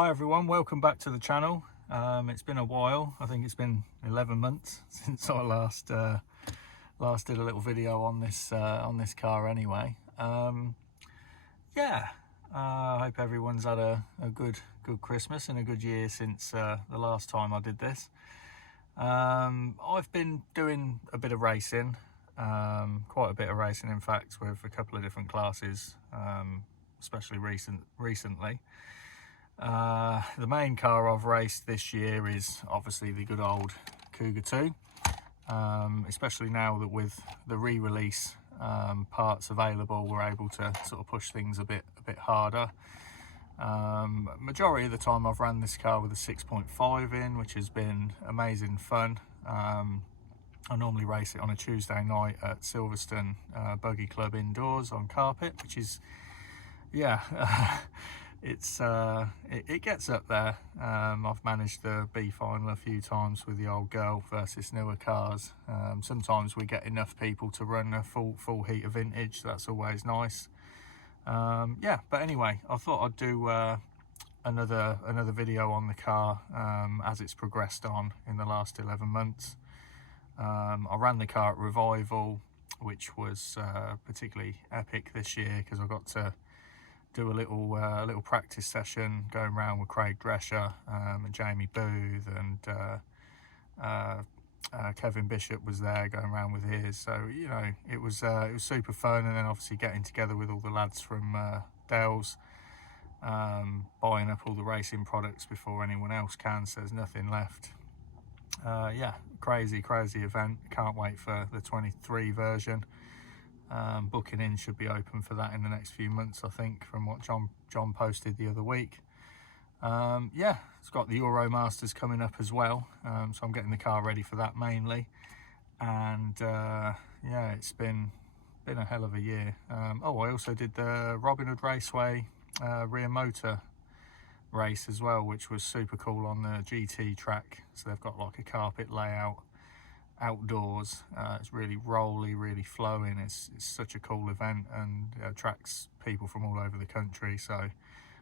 Hi everyone, welcome back to the channel. It's been a while. I think it's been 11 months since I last did a little video on this car anyway. I hope everyone's had a good Christmas and a good year since the last time I did this. I've been doing a bit of racing, quite a bit of racing in fact, with a couple of different classes, especially recently. The main car I've raced this year is obviously the good old Cougar 2, especially now that with the re-release parts available, we're able to sort of push things a bit harder. Majority of the time I've ran this car with a 6.5 in, which has been amazing fun. I normally race it on a Tuesday night at Silverstone Buggy Club indoors on carpet, which is, it gets up there. I've managed the B final a few times with the old girl versus newer cars. Sometimes we get enough people to run a full heat of vintage, so that's always nice. But anyway, I thought I'd do another video on the car as it's progressed on in the last 11 months. I ran the car at Revival, which was particularly epic this year because I got to do a little practice session going around with Craig Drescher and Jamie Booth, and Kevin Bishop was there going around with his. So you know, it was super fun, and then obviously getting together with all the lads from Decals, buying up all the racing products before anyone else can, so there's nothing left. Crazy event. Can't wait for the 23 version. Booking in should be open for that in the next few months, I think, from what John posted the other week. It's got the Euromasters coming up as well, so I'm getting the car ready for that mainly. And it's been a hell of a year. I also did the Robin Hood Raceway rear motor race as well, which was super cool on the GT track. So they've got like a carpet layout outdoors. It's really rolly, really flowing. It's such a cool event, and attracts people from all over the country, so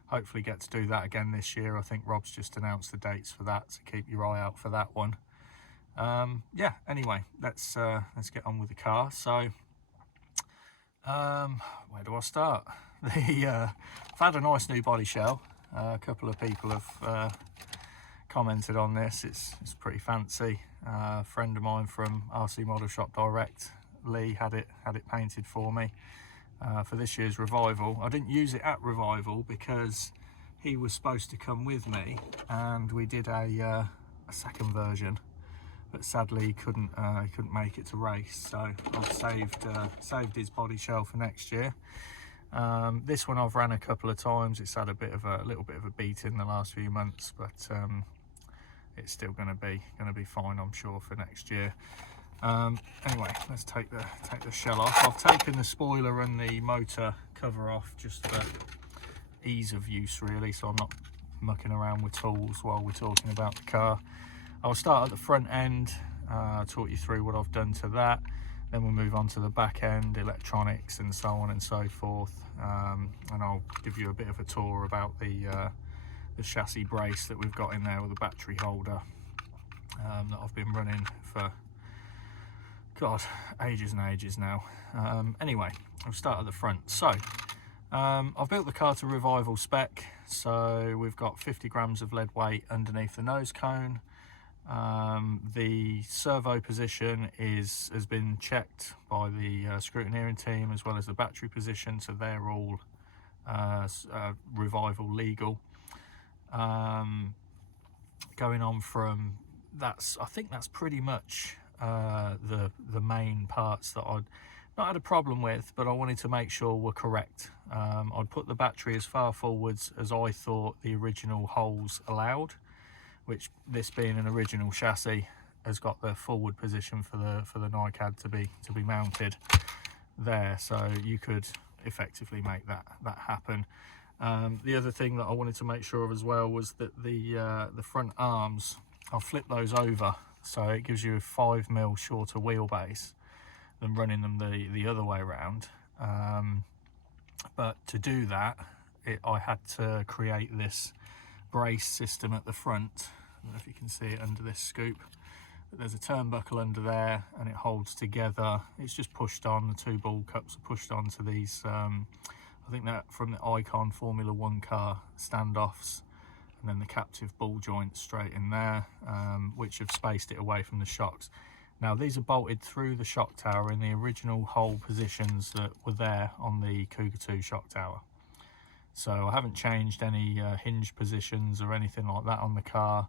hopefully get to do that again this year. I think Rob's just announced the dates for that, so keep your eye out for that one. Anyway, let's get on with the car. So where do I start? I've had a nice new body shell. A couple of people have commented on this. It's pretty fancy. A friend of mine from RC Model Shop Direct, Lee, had it painted for me for this year's Revival. I didn't use it at Revival because he was supposed to come with me, and we did a second version, but sadly he couldn't make it to race. So I've saved his body shell for next year. This one I've ran a couple of times. It's had a little bit of a beat in the last few months, but it's still going to be fine, I'm sure, for next year. Anyway, let's take the shell off. I've taken the spoiler and the motor cover off just for ease of use, really, so I'm not mucking around with tools while we're talking about the car. I'll start at the front end, talk you through what I've done to that. Then we'll move on to the back end, electronics and so on and so forth, and I'll give you a bit of a tour about the chassis brace that we've got in there with a battery holder that I've been running for, God, ages and ages now. Anyway, I'll start at the front. So I've built the car to Revival spec, so we've got 50 grams of lead weight underneath the nose cone. The servo position has been checked by the scrutineering team, as well as the battery position, so they're all Revival legal. Going on from that, I think that's pretty much the main parts that I'd not had a problem with, but I wanted to make sure were correct. I'd put the battery as far forwards as I thought the original holes allowed, which, this being an original chassis, has got the forward position for the NiCad to be mounted there, so you could effectively make that happen. The other thing that I wanted to make sure of as well was that the front arms, I'll flip those over, so it gives you a 5mm shorter wheelbase than running them the other way around. But to do that, I had to create this brace system at the front. I don't know if you can see it under this scoop, but there's a turnbuckle under there and it holds together. It's just pushed on, the two ball cups are pushed onto these, I think that from the Icon Formula 1 car standoffs, and then the captive ball joints straight in there, which have spaced it away from the shocks. Now these are bolted through the shock tower in the original hole positions that were there on the Cougar 2 shock tower. So I haven't changed any hinge positions or anything like that on the car.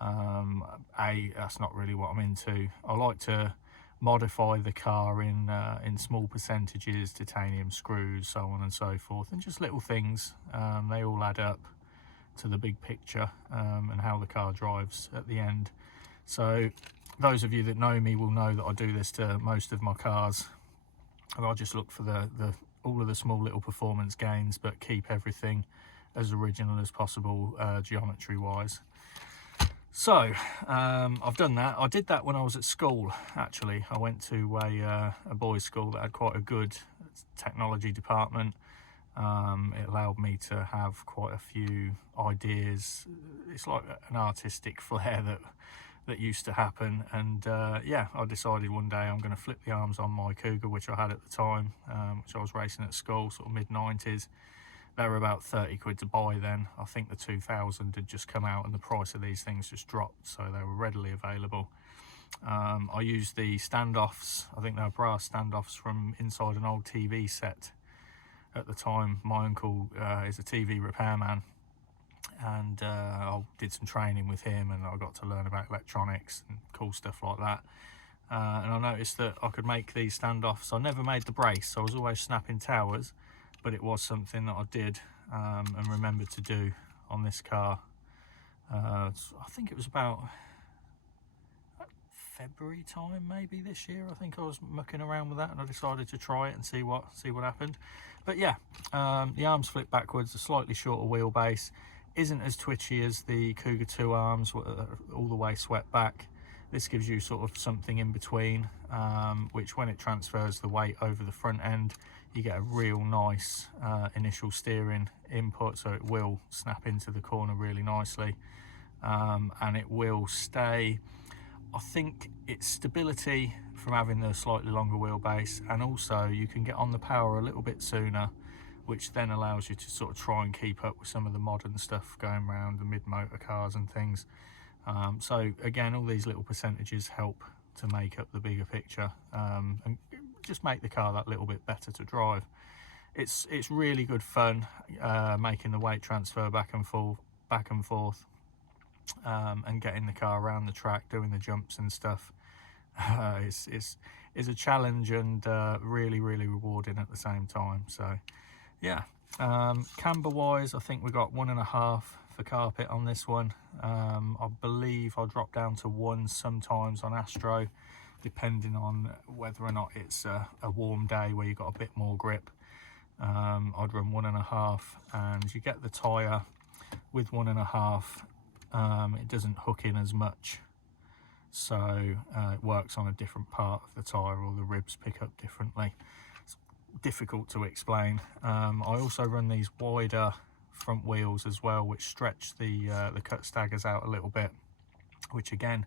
That's not really what I'm into. I like to modify the car in small percentages, titanium screws, so on and so forth, and just little things. They all add up to the big picture and how the car drives at the end. So those of you that know me will know that I do this to most of my cars. And I just look for all of the small little performance gains, but keep everything as original as possible geometry wise. So I've done that. I did that when I was at school, actually. I went to a boys' school that had quite a good technology department. It allowed me to have quite a few ideas. It's like an artistic flair that used to happen, and yeah, I decided one day I'm going to flip the arms on my Cougar, which I had at the time, which I was racing at school, sort of mid-90s. They were about 30 quid to buy then. I think the 2000 had just come out and the price of these things just dropped, so they were readily available. I used the standoffs. I think they were brass standoffs from inside an old TV set. At the time, my uncle is a TV repairman, and I did some training with him, and I got to learn about electronics and cool stuff like that. And I noticed that I could make these standoffs. I never made the brace, so I was always snapping towers, but it was something that I did and remembered to do on this car. I think it was about February time, maybe this year. I think I was mucking around with that, and I decided to try it and see what happened. But yeah, the arms flip backwards, a slightly shorter wheelbase, isn't as twitchy as the Cougar 2 arms, all the way swept back. This gives you sort of something in between, which when it transfers the weight over the front end, you get a real nice initial steering input, so it will snap into the corner really nicely, and it will stay. I think it's stability from having the slightly longer wheelbase, and also you can get on the power a little bit sooner, which then allows you to sort of try and keep up with some of the modern stuff going around, the mid-motor cars and things. So again, all these little percentages help to make up the bigger picture, and just make the car that little bit better to drive. It's really good fun making the weight transfer back and forth, and getting the car around the track, doing the jumps and stuff. It's a challenge, and really rewarding at the same time. So yeah, camber wise, I think we got 1.5 for carpet on this one. I believe I'll drop down to 1 sometimes on Astro, depending on whether or not it's a warm day where you've got a bit more grip. I'd run 1.5, and you get the tyre with 1.5. It doesn't hook in as much, so it works on a different part of the tyre, or the ribs pick up differently. It's difficult to explain. I also run these wider front wheels as well, which stretch the cut staggers out a little bit, which again,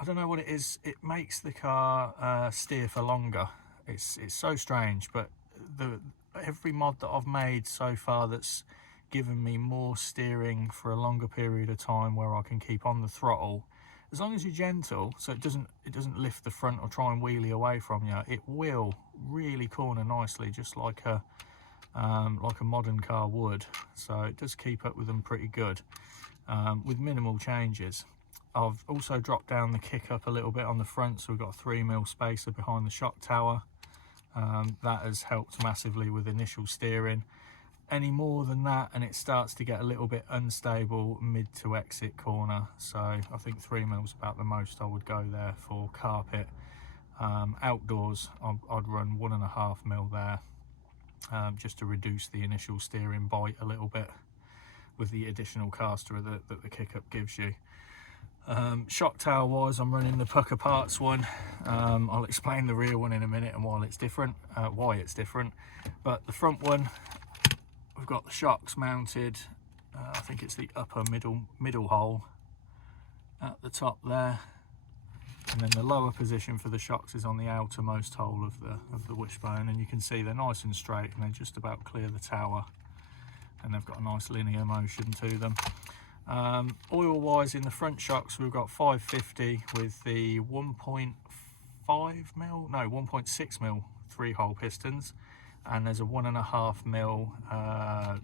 I don't know what it is, it makes the car steer for longer. It's so strange, but every mod that I've made so far that's given me more steering for a longer period of time, where I can keep on the throttle, as long as you're gentle, so it doesn't lift the front or try and wheelie away from you, it will really corner nicely, just like a modern car would. So it does keep up with them pretty good, with minimal changes. I've also dropped down the kick up a little bit on the front, so we've got a 3mm spacer behind the shock tower. That has helped massively with initial steering. Any more than that and it starts to get a little bit unstable mid to exit corner, so I think 3mm is about the most I would go there for carpet. Outdoors, I'd run 1.5mm there, just to reduce the initial steering bite a little bit with the additional caster that the kick-up gives you. Shock tower wise, I'm running the Pukka Parts one. I'll explain the rear one in a minute and why it's different, but the front one, we've got the shocks mounted I think it's the upper middle hole at the top there, and then the lower position for the shocks is on the outermost hole of the wishbone, and you can see they're nice and straight and they just about clear the tower, and they've got a nice linear motion to them. Oil wise, in the front shocks we've got 550 with the 1.6 mil 3-hole pistons, and there's a 1.5 mil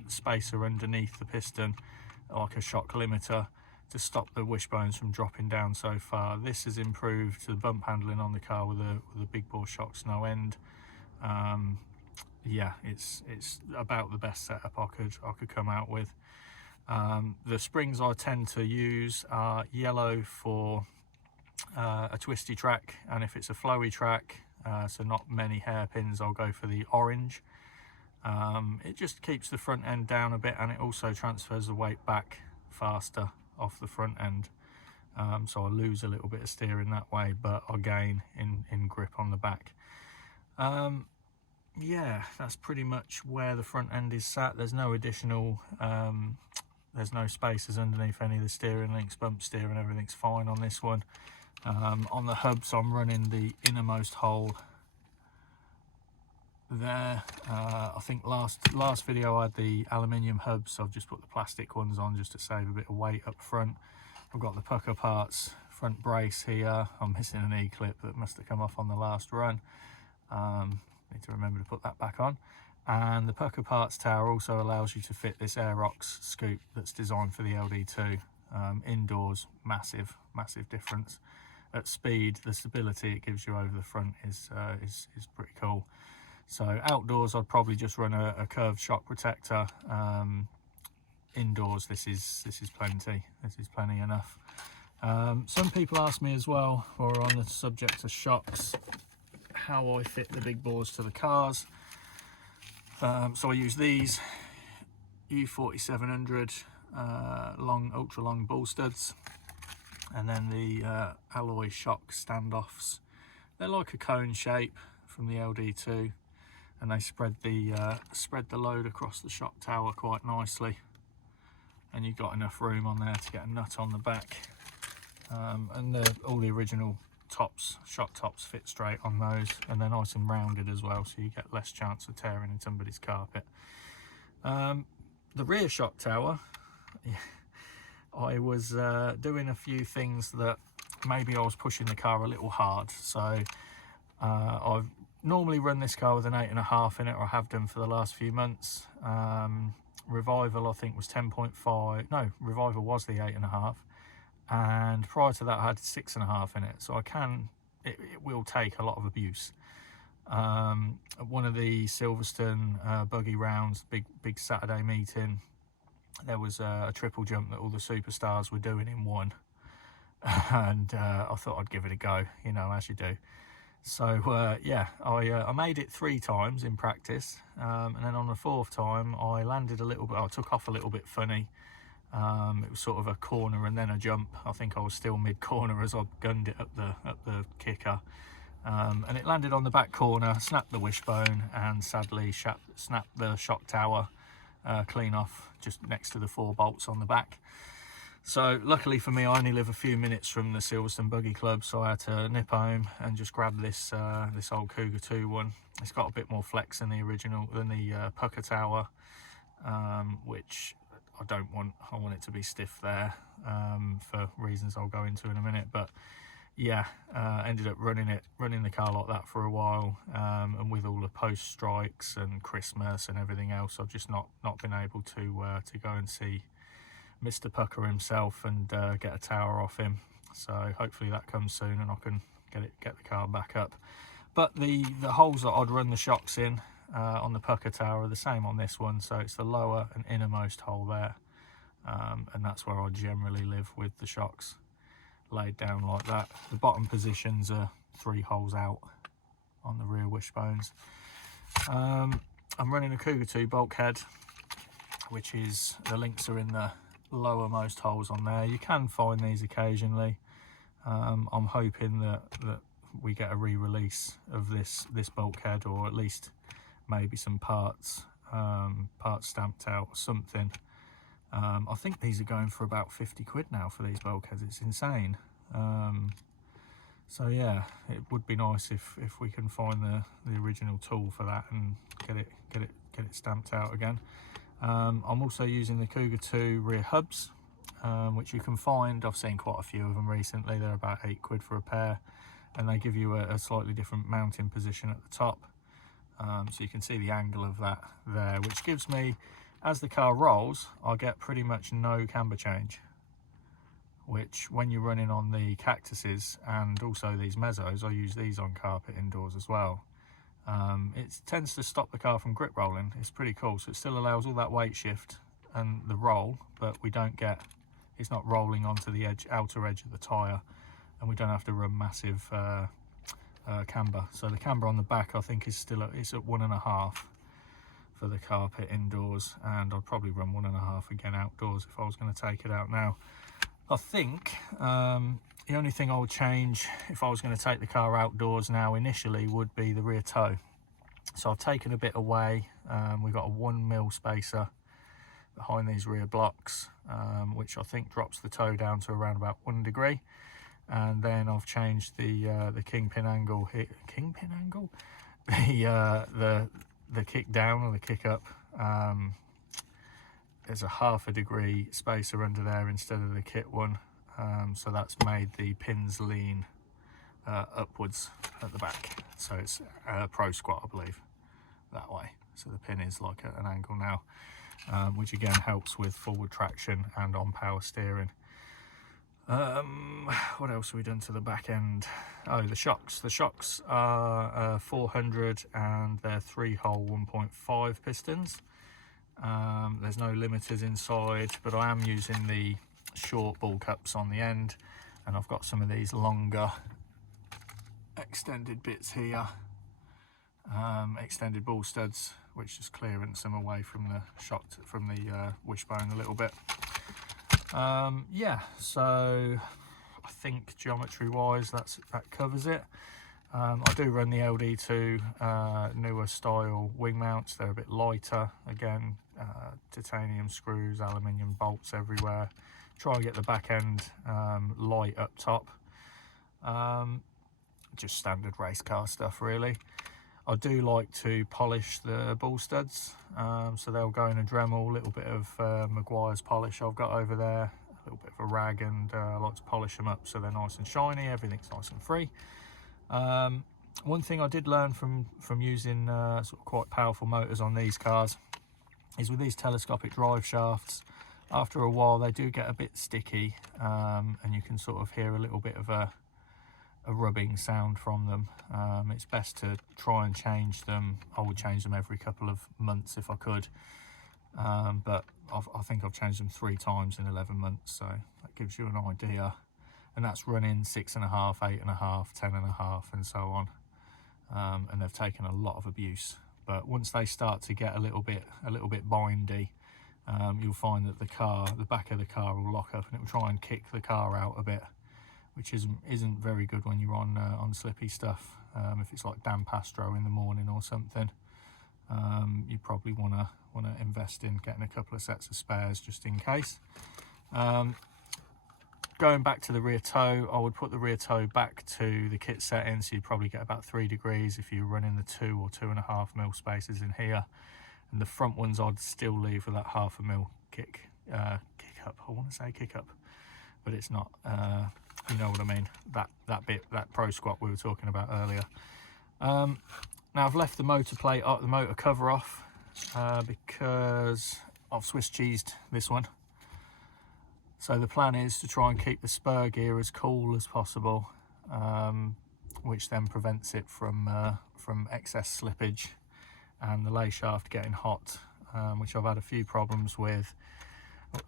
spacer underneath the piston, like a shock limiter, to stop the wishbones from dropping down so far. This has improved the bump handling on the car with the big bore shocks no end. Yeah, it's about the best setup I could come out with. The springs I tend to use are yellow for a twisty track, and if it's a flowy track, so not many hairpins, I'll go for the orange. It just keeps the front end down a bit, and it also transfers the weight back faster off the front end, so I lose a little bit of steering that way, but I gain in grip on the back. Yeah, that's pretty much where the front end is sat. There's no additional there's no spacers underneath any of the steering links, bump steering, everything's fine on this one. On the hubs, I'm running the innermost hole there. I think last video I had the aluminium hubs, so I've just put the plastic ones on just to save a bit of weight up front. I've got the Pukka Parts front brace here. I'm missing an E-clip that must have come off on the last run. Need to remember to put that back on. And the Pukka Parts tower also allows you to fit this Aerox scoop that's designed for the LD2. Indoors, massive difference. At speed, the stability it gives you over the front is pretty cool. So outdoors, I'd probably just run a curved shock protector. Indoors, this is plenty. This is plenty enough. Some people ask me as well, or on the subject of shocks, how I fit the big bores to the cars. So I use these U4700 ultra long ball studs, and then the alloy shock standoffs. They're like a cone shape from the LD2, and they spread the load across the shock tower quite nicely, and you've got enough room on there to get a nut on the back. And all the original shock tops fit straight on those, and they're nice and rounded as well, so you get less chance of tearing in somebody's carpet. The rear shock tower, I was doing a few things that maybe I was pushing the car a little hard. So I've normally run this car with an 8.5 in it, or I have done for the last few months. Revival I think was 10.5, no, Revival was the 8.5, and prior to that I had 6.5 in it, so it will take a lot of abuse. One of the Silverstone buggy rounds, big Saturday meeting, there was a triple jump that all the superstars were doing in one, and I thought I'd give it a go, you know, as you do. So yeah, I made it 3 times in practice, and then on the 4th time I landed a little bit, I took off a little bit funny. It was sort of a corner and then a jump. I think I was still mid-corner as I gunned it up the kicker, and it landed on the back corner, snapped the wishbone, and sadly snapped the shock tower clean off just next to the 4 bolts on the back. So luckily for me, I only live a few minutes from the Silverstone Buggy Club, so I had to nip home and just grab this old Cougar 2 one. It's got a bit more flex than the Pukka tower, which I don't want. I want it to be stiff there, for reasons I'll go into in a minute. But yeah, ended up running the car like that for a while, and with all the post strikes and Christmas and everything else, I've just not been able to go and see Mr. Pukka himself and get a tower off him. So hopefully that comes soon and I can get the car back up. But the holes that I'd run the shocks in on the Pukka tower are the same on this one, so it's the lower and innermost hole there, and that's where I generally live with the shocks laid down like that. The bottom positions are 3 holes out on the rear wishbones. I'm running a Cougar 2 bulkhead, which is, the links are in the lowermost holes on there. You can find these occasionally. I'm hoping that we get a re-release of this bulkhead, or at least maybe some parts stamped out or something, I think these are going for about 50 quid now for these bulkheads. It's insane. So yeah, it would be nice if we can find the original tool for that and get it stamped out again. I'm also using the Cougar 2 rear hubs, which you can find. I've seen quite a few of them recently. They're about 8 quid for a pair, and they give you a slightly different mounting position at the top. So you can see the angle of that there, which gives me, as the car rolls, I get pretty much no camber change, which when you're running on the cactuses and also these mezzos, I use these on carpet indoors as well. It tends to stop the car from grip rolling. It's pretty cool. So it still allows all that weight shift and the roll, but we don't get, it's not rolling onto the outer edge of the tyre, and we don't have to run massive camber. So the camber on the back, I think, is still it's at 1.5 for the carpet indoors, and I'd probably run 1.5 again outdoors if I was going to take it out now. I think the only thing I would change if I was going to take the car outdoors now initially would be the rear toe. So I've taken a bit away. We've got a 1mm spacer behind these rear blocks, which I think drops the toe down to around about 1 degree. And then I've changed the kingpin angle here. Kingpin angle? The kick down or the kick up. There's a 0.5 degree spacer under there instead of the kit one, so that's made the pins lean upwards at the back, so it's pro squat, I believe, that way. So the pin is like at an angle now, which again helps with forward traction and on power steering. What else have we done to the back end? Oh, the shocks. The shocks are 400 and they're 3-hole 1.5 pistons. There's no limiters inside, but I am using the short ball cups on the end, and I've got some of these longer extended bits here, extended ball studs, which is clearance them away from the shock, from the wishbone a little bit. Yeah, so I think geometry wise that covers it. I do run the LD2 newer style wing mounts. They're a bit lighter, again, titanium screws, aluminium bolts everywhere. Try and get the back end light up top. Just standard race car stuff really. I do like to polish the ball studs, so they'll go in a Dremel, a little bit of Maguire's polish I've got over there, a little bit of a rag, and I like to polish them up so they're nice and shiny, everything's nice and free. One thing I did learn from using sort of quite powerful motors on these cars is with these telescopic drive shafts, after a while they do get a bit sticky, and you can sort of hear a little bit of a rubbing sound from them. It's best to try and change them. I would change them every couple of months if I could, but I think I've changed them 3 times in 11 months, so that gives you an idea. And that's running 6.5, 8.5, 10.5, and so on. And they've taken a lot of abuse. But once they start to get a little bit bindy, you'll find that the back of the car will lock up, and it will try and kick the car out a bit, which isn't very good when you're on slippy stuff. If it's like Dan Pastro in the morning or something, you probably want to invest in getting a couple of sets of spares just in case. Going back to the rear toe, I would put the rear toe back to the kit setting, so you'd probably get about 3 degrees if you're running the 2 or 2.5mm spacers in here. And the front ones I'd still leave with that 0.5mm kick up. I want to say kick up, but it's not. You know what I mean? That bit, that pro squat we were talking about earlier. Now I've left the motor plate up, the motor cover off, because I've Swiss cheesed this one. So the plan is to try and keep the spur gear as cool as possible, which then prevents it from excess slippage and the layshaft getting hot, which I've had a few problems with.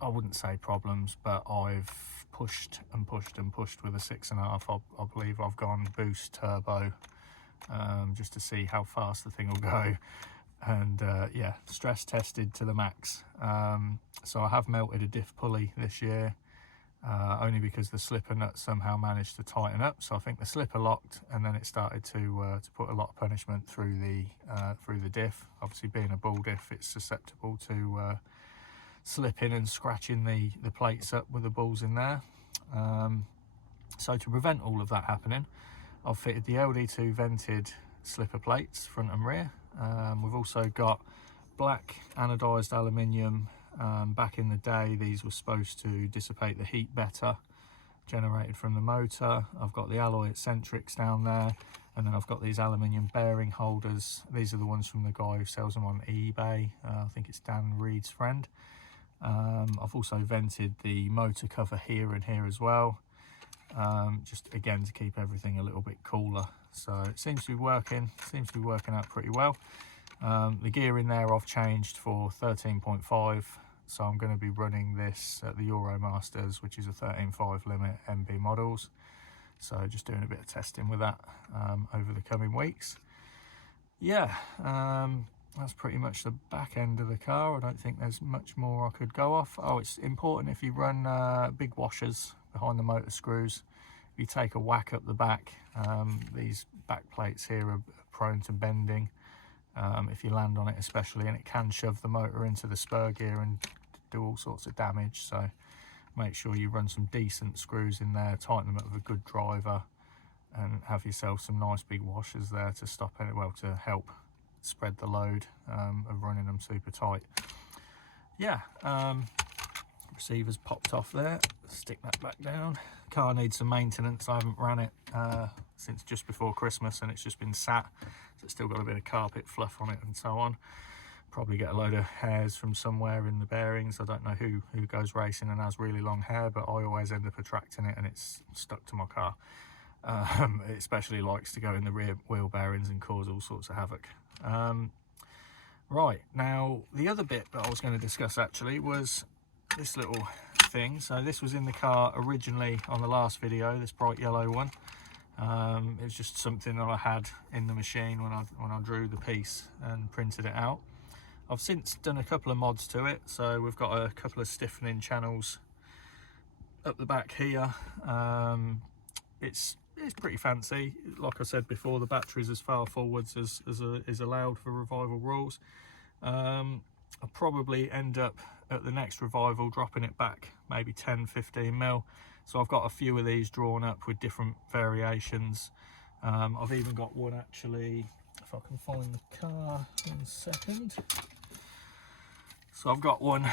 I wouldn't say problems, but I've pushed and pushed and pushed with a 6.5. I believe I've gone boost turbo just to see how fast the thing will go. And yeah, stress tested to the max. So I have melted a diff pulley this year, only because the slipper nut somehow managed to tighten up. So I think the slipper locked, and then it started to put a lot of punishment through the diff. Obviously, being a bull diff, it's susceptible to slipping and scratching the plates up with the balls in there. So to prevent all of that happening, I've fitted the LD2 vented slipper plates front and rear. We've also got black anodized aluminium. Back in the day, these were supposed to dissipate the heat better generated from the motor. I've got the alloy eccentrics down there, and then I've got these aluminium bearing holders. These are the ones from the guy who sells them on eBay. I think it's Dan Reed's friend. I've also vented the motor cover here and here as well, just again to keep everything a little bit cooler. So it seems to be working out pretty well. The gear in there I've changed for 13.5, so I'm going to be running this at the Euromasters, which is a 13.5 limit MB models. So just doing a bit of testing with that over the coming weeks. Yeah, that's pretty much the back end of the car. I don't think there's much more I could go off. Oh, it's important if you run big washers behind the motor screws, if you take a whack up the back, these back plates here are prone to bending if you land on it especially, and it can shove the motor into the spur gear and do all sorts of damage. So make sure you run some decent screws in there, tighten them up with a good driver, and have yourself some nice big washers there to stop it, well, to help spread the load of running them super tight. Yeah, receiver's popped off there, stick that back down. Car needs some maintenance. I haven't ran it since just before Christmas, and it's just been sat, so it's still got a bit of carpet fluff on it and so on. Probably get a load of hairs from somewhere in the bearings. I don't know who goes racing and has really long hair, but I always end up attracting it and it's stuck to my car. It especially likes to go in the rear wheel bearings and cause all sorts of havoc. Right, now the other bit that I was going to discuss actually was this little thing. So this was in the car originally on the last video, this bright yellow one. It was just something that I had in the machine when I drew the piece and printed it out. I've since done a couple of mods to it, so we've got a couple of stiffening channels up the back here. It's pretty fancy. Like I said before, the battery's as far forwards as is allowed for revival rules. I'll probably end up at the next revival dropping it back maybe 10-15 mil. So I've got a few of these drawn up with different variations. I've even got one actually, if I can find the car in a second. So I've got one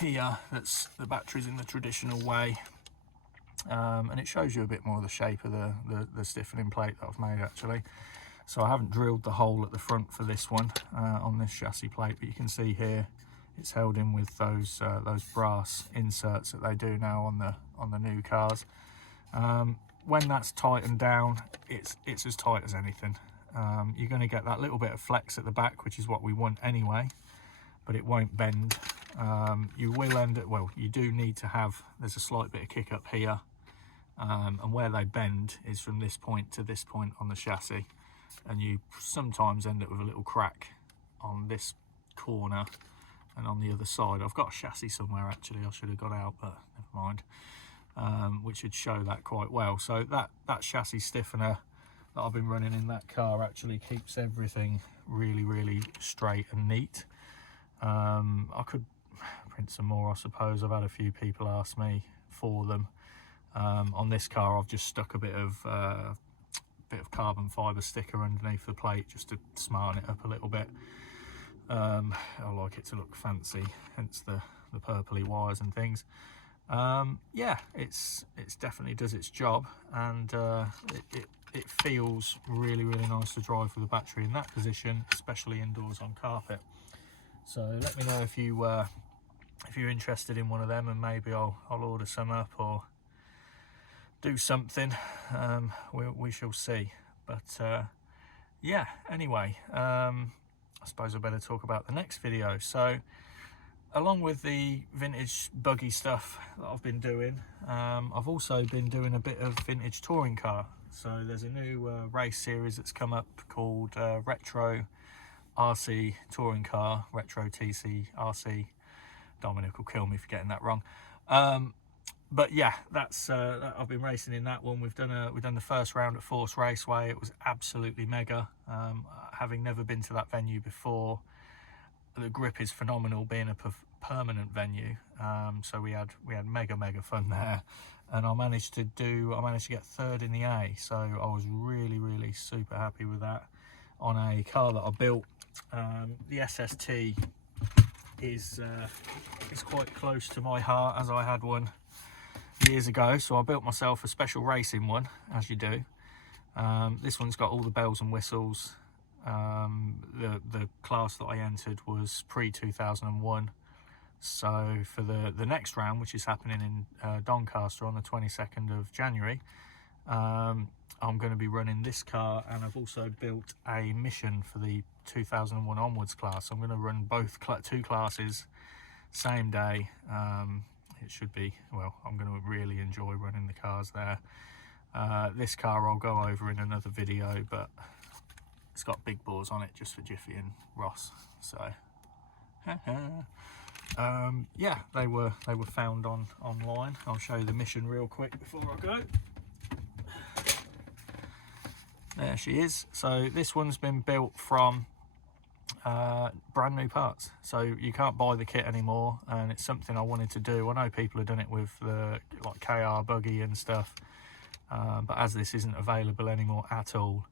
here that's the battery's in the traditional way, and it shows you a bit more of the shape of the stiffening plate that I've made actually. So I haven't drilled the hole at the front for this one on this chassis plate, but you can see here it's held in with those brass inserts that they do now on the new cars. When that's tightened down, it's as tight as anything. You're going to get that little bit of flex at the back, which is what we want anyway, but it won't bend. You will end up, well, you do need to have, there's a slight bit of kick up here, and where they bend is from this point to this point on the chassis, and you sometimes end up with a little crack on this corner and on the other side. I've got a chassis somewhere actually I should have got out, but never mind, which would show that quite well. So that chassis stiffener that I've been running in that car actually keeps everything really straight and neat. I could print some more, I suppose. I've had a few people ask me for them. On this car I've just stuck a bit of carbon fibre sticker underneath the plate just to smarten it up a little bit. I like it to look fancy, hence the purpley wires and things. Yeah, it's definitely does its job, and it feels really nice to drive with the battery in that position, especially indoors on carpet. So let me know if you're interested in one of them, and maybe I'll order some up or do something. We shall see. But yeah, anyway, I suppose I better talk about the next video. So along with the vintage buggy stuff that I've been doing, I've also been doing a bit of vintage touring car. So there's a new race series that's come up called Retro RC Touring Car, Retro TC RC. Dominic will kill me for getting that wrong. But yeah, that's I've been racing in that one. We've done the first round at Force Raceway. It was absolutely mega. Having never been to that venue before, the grip is phenomenal. Being a permanent venue, so we had mega fun there, and I managed to get third in the A, so I was really super happy with that on a car that I built. The SST is quite close to my heart, as I had one years ago, so I built myself a special racing one, as you do. This one's got all the bells and whistles. The class that I entered was pre-2001, so for the next round, which is happening in Doncaster on the 22nd of January, I'm going to be running this car, and I've also built a mission for the 2001 onwards class. I'm going to run both two classes same day. It should be, well, I'm going to really enjoy running the cars there. This car I'll go over in another video, but it's got big bores on it just for Jiffy and Ross, so yeah, they were found online. I'll show you the mission real quick before I go. There she is. So this one's been built from brand new parts, so you can't buy the kit anymore, and it's something I wanted to do. I know people have done it with the like KR buggy and stuff, but as this isn't available anymore at all,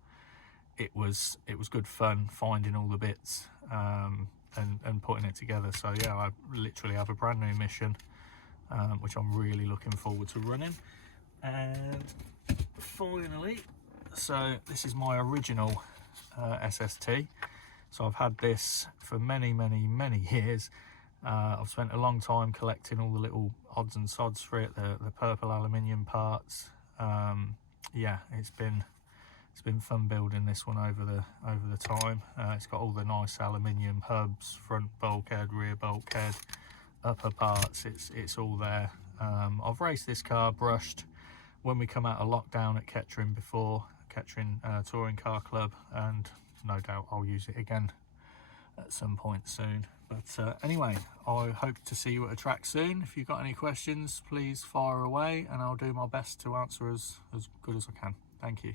it was good fun finding all the bits and putting it together. So yeah, I literally have a brand new mission, which I'm really looking forward to running. And finally, so this is my original SST. So I've had this for many years. I've spent a long time collecting all the little odds and sods for it, the purple aluminium parts. Yeah, it's been fun building this one over the time. It's got all the nice aluminium hubs, front bulkhead, rear bulkhead, upper parts. It's all there. I've raced this car brushed when we come out of lockdown at Kettering before, Kettering Touring Car Club, and no doubt I'll use it again at some point soon. But anyway, I hope to see you at a track soon. If you've got any questions, please fire away, and I'll do my best to answer as good as I can. Thank you.